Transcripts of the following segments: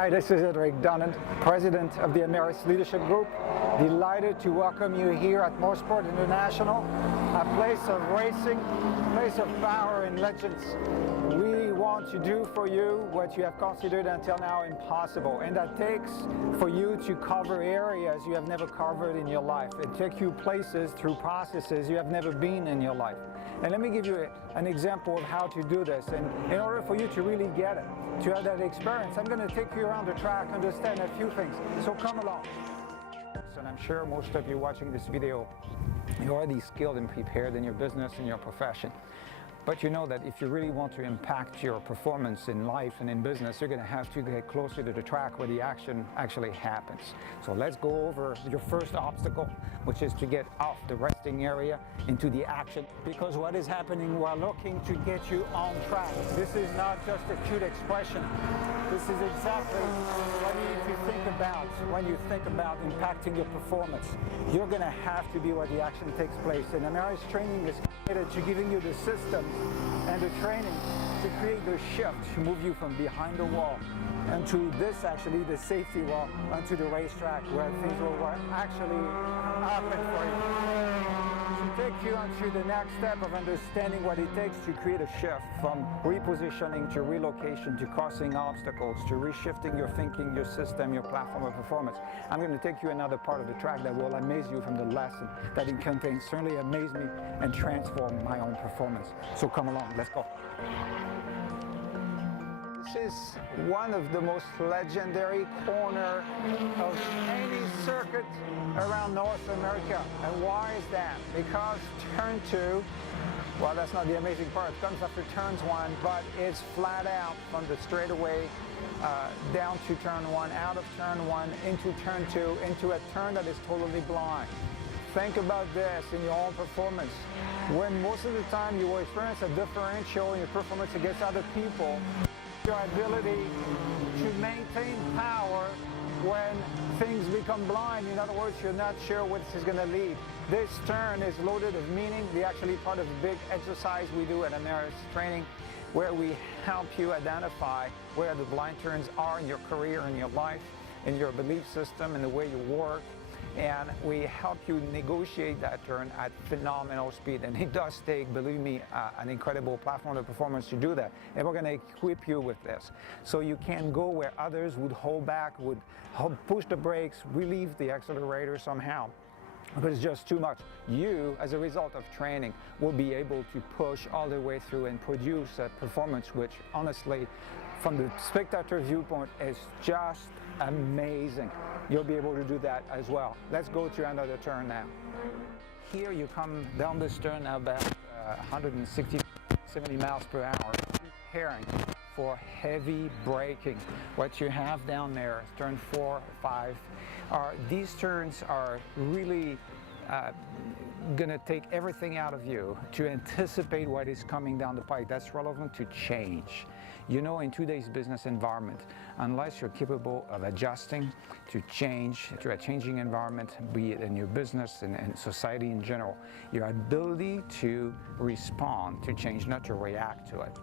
Hi, this is Edrick Dunand, President of the Amaris Leaderhsip Group. Delighted to welcome you here at Mosport International, a place of racing, a place of power and legends. We want to do for you what you have considered until now impossible, and that takes for you to cover areas you have never covered in your life. It takes you places through processes you have never been in your life. And let me give you an example of how to do this. And in order for you to really get it, to have that experience, I'm going to take you around the track, understand a few things. So come along. And I'm sure most of you watching this video, you're already skilled and prepared in your business and your profession. But you know that if you really want to impact your performance in life and in business, you're going to have to get closer to the track where the action actually happens. So let's go over your first obstacle, which is to get off the resting area into the action. Because what is happening, we're looking to get you on track. This is not just a cute expression. This is exactly what you need to think about when you think about impacting your performance. You're going to have to be where the action takes place. And Amaris Training is committed to giving you the systems and the training to create the shift, to move you from behind the wall and to this, actually the safety wall, onto the racetrack where things will actually happen for you. To take you onto the next step of understanding what it takes to create a shift from repositioning to relocation to crossing obstacles to reshifting your thinking, your system, your platform of performance. I'm going to take you another part of the track that will amaze you from the lesson that it contains. Certainly amaze me and transform my own performance. So come along, let's go. This is one of the most legendary corners of any circuit around North America. And why is that? Because turn 2, well, that's not the amazing part. It comes after turns 1, but it's flat out from the straightaway down to turn 1, out of turn 1, into turn 2, into a turn that is totally blind. Think about this in your own performance. When most of the time you will experience a differential in your performance against other people, your ability to maintain power when things become blind. In other words, you're not sure where this is going to lead. This turn is loaded of meaning. They're actually part of a big exercise we do at Amaris Training, where we help you identify where the blind turns are in your career, in your life, in your belief system, in the way you work. And we help you negotiate that turn at phenomenal speed. And it does take, believe me, an incredible platform of performance to do that. And we're going to equip you with this. So you can go where others would hold back, would push the brakes, relieve the accelerator somehow, because it's just too much. You, as a result of training, will be able to push all the way through and produce a performance which, honestly, from the spectator viewpoint, is just amazing. You'll be able to do that as well. Let's go to another turn now. Here you come down this turn now about 160, 70 miles per hour, preparing for heavy braking. What you have down there, turn 4, 5, these turns are really going to take everything out of you to anticipate what is coming down the pike. That's relevant to change. You know, in today's business environment, unless you're capable of adjusting to change, to a changing environment, be it in your business and society in general, your ability to respond to change, not to react to it,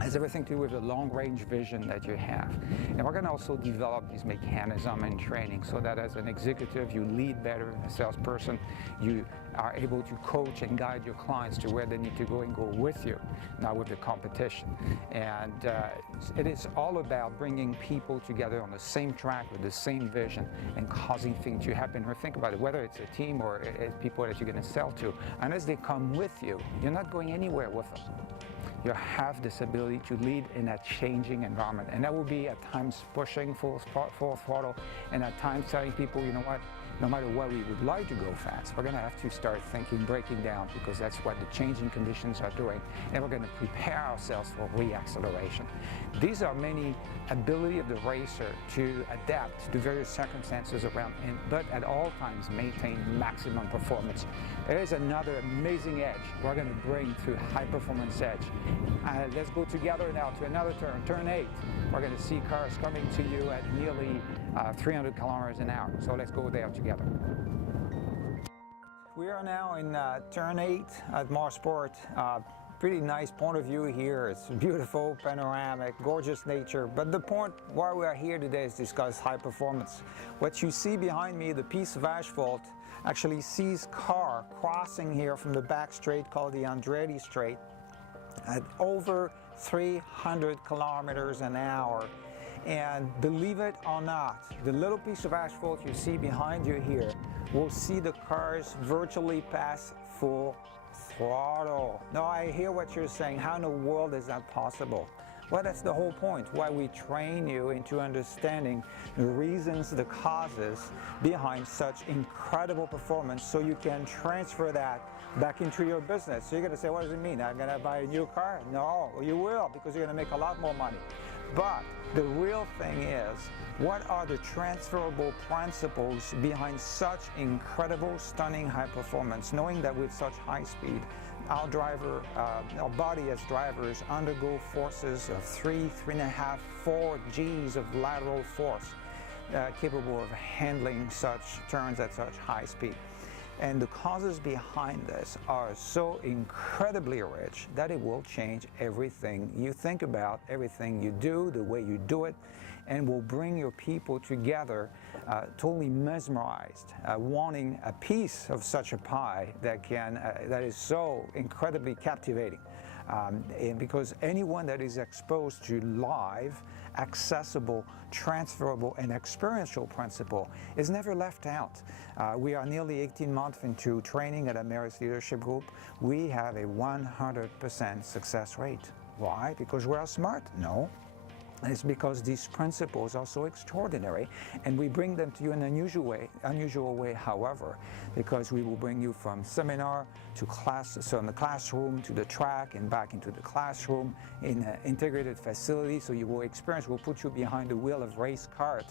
has everything to do with the long-range vision that you have. And we're going to also develop these mechanisms in training so that as an executive, you lead better, a salesperson, you are able to coach and guide your clients to where they need to go and go with you, not with the competition. And it is all about bringing people together on the same track with the same vision and causing things to happen. Or think about it, whether it's a team or it's people that you're going to sell to. And as they come with you, you're not going anywhere with them. You have this ability to lead in a changing environment. And that will be at times pushing full throttle, and at times telling people, you know what, no matter what we would like to go fast, we're going to have to start thinking, breaking down, because that's what the changing conditions are doing. And we're going to prepare ourselves for re-acceleration. These are many ability of the racer to adapt to various circumstances around him, but at all times maintain maximum performance. There is another amazing edge we're going to bring through high performance edge. Let's go together now to another turn, turn 8. We're going to see cars coming to you at nearly 300 kilometers an hour. So let's go there together. We are now in turn 8 at Mosport. pretty nice point of view here. It's beautiful, panoramic, gorgeous nature. But the point why we are here today is to discuss high performance. What you see behind me, the piece of asphalt, actually sees car crossing here from the back straight called the Andretti Straight at over 300 kilometers an hour. And believe it or not, the little piece of asphalt you see behind you here will see the cars virtually pass full throttle. Now I hear what you're saying, how in the world is that possible? Well, that's the whole point, why we train you into understanding the reasons, the causes behind such incredible performance so you can transfer that back into your business. So you're going to say, what does it mean? I'm going to buy a new car? No, you will, because you're going to make a lot more money. But the real thing is, what are the transferable principles behind such incredible, stunning high performance, knowing that with such high speed, our body as drivers undergo forces of 3.5, 4 G's of lateral force capable of handling such turns at such high speed. And the causes behind this are so incredibly rich that it will change everything you think about, everything you do, the way you do it, and will bring your people together totally mesmerized, wanting a piece of such a pie that is so incredibly captivating. And because anyone that is exposed to live, accessible, transferable, and experiential principle is never left out. We are nearly 18 months into training at Amaris Leaderhsip Group. We have a 100% success rate. Why? Because we are smart? No. It's because these principles are so extraordinary, and we bring them to you in an unusual way, however, because we will bring you from seminar to class, so in the classroom to the track and back into the classroom in an integrated facility. So you will experience, we'll put you behind the wheel of race cart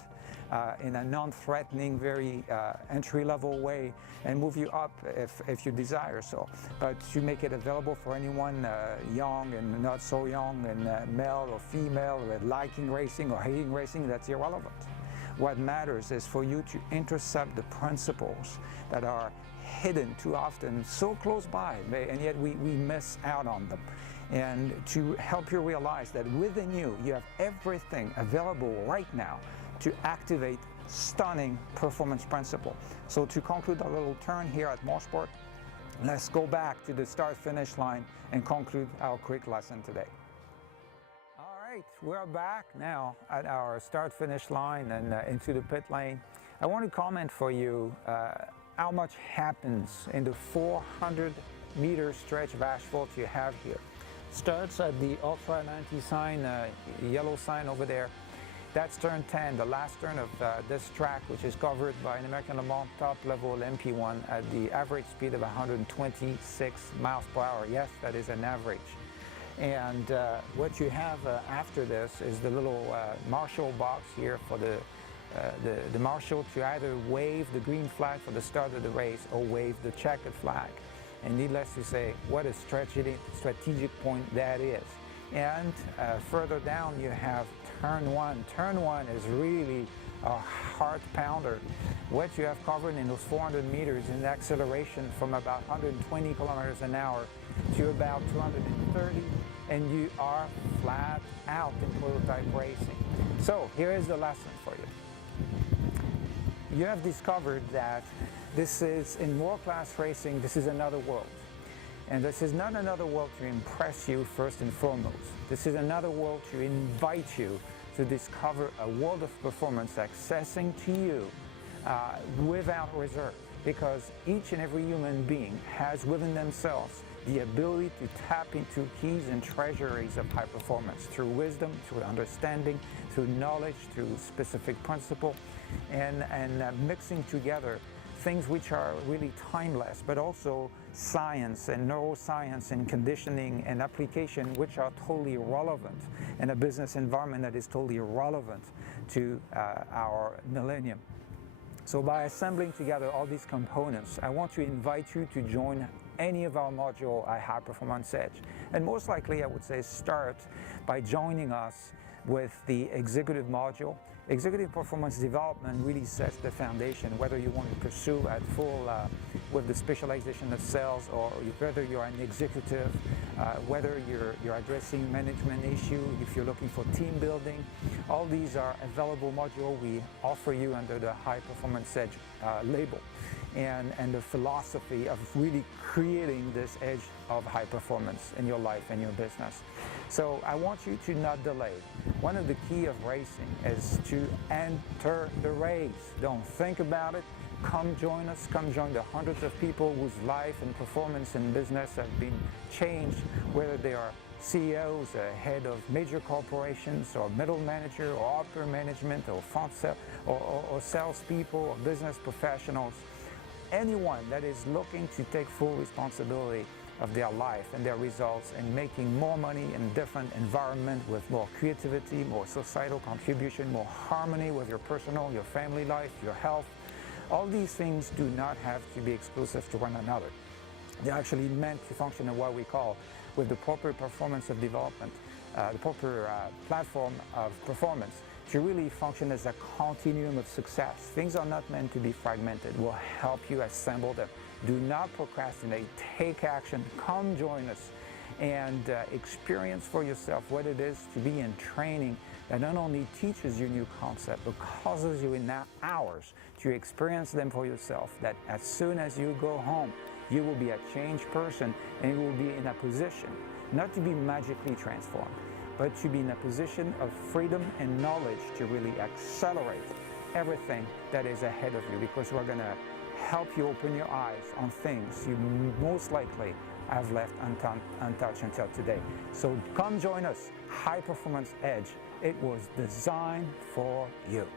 in a non-threatening, very entry-level way, and move you up if you desire so. But to make it available for anyone young and not so young, and male or female, or liking racing or hating racing, that's irrelevant. What matters is for you to intercept the principles that are hidden too often, so close by, and yet we miss out on them. And to help you realize that within you, you have everything available right now to activate stunning performance principle. So to conclude our little turn here at Mosport, let's go back to the start-finish line and conclude our quick lesson today. All right, we're back now at our start-finish line and into the pit lane. I want to comment for you how much happens in the 400-meter stretch of asphalt you have here. Starts at the Ultra 90 sign, yellow sign over there. That's turn 10, the last turn of this track, which is covered by an American Le Mans top-level MP1 at the average speed of 126 miles per hour. Yes, that is an average. And what you have after this is the little marshal box here for the marshal to either wave the green flag for the start of the race or wave the checkered flag. And needless to say, what a strategic point that is. And further down you have turn 1. Turn 1 is really a heart pounder. What you have covered in those 400 meters in acceleration from about 120 kilometers an hour to about 230, and you are flat out in prototype racing. So here is the lesson for you. You have discovered that this is, in world-class racing, this is another world. And this is not another world to impress you first and foremost. This is another world to invite you to discover a world of performance accessing to you without reserve. Because each and every human being has within themselves the ability to tap into keys and treasuries of high performance through wisdom, through understanding, through knowledge, through specific principle, and mixing together things which are really timeless, but also science and neuroscience and conditioning and application which are totally relevant in a business environment that is totally relevant to our millennium. So by assembling together all these components, I want to invite you to join any of our module at High Performance Edge. And most likely I would say start by joining us with the executive module. Executive performance development really sets the foundation, whether you want to pursue at full with the specialization of sales, or whether you're an executive whether you're addressing management issue, if you're looking for team building. All these are available modules we offer you under the High Performance Edge label, and the philosophy of really creating this edge of high performance in your life and your business. So I want you to not delay. One of the key of racing is to enter the race. Don't think about it. Come join us. Come join the hundreds of people whose life and performance in business have been changed, whether they are CEOs, head of major corporations, or middle manager, or upper management, or front sales, or salespeople, or business professionals. Anyone that is looking to take full responsibility of their life and their results and making more money in a different environment with more creativity, more societal contribution, more harmony with your personal, your family life, your health. All these things do not have to be exclusive to one another. They're actually meant to function in what we call, with the proper performance of development, the proper platform of performance, to really function as a continuum of success. Things are not meant to be fragmented. We'll help you assemble them. Do not procrastinate. Take action. Come join us and experience for yourself what it is to be in training that not only teaches you new concepts, but causes you in hours to experience them for yourself, that as soon as you go home, you will be a changed person, and you will be in a position not to be magically transformed, but to be in a position of freedom and knowledge to really accelerate everything that is ahead of you, because we're going to help you open your eyes on things you most likely have left untouched until today. So come join us, High Performance Edge. It was designed for you.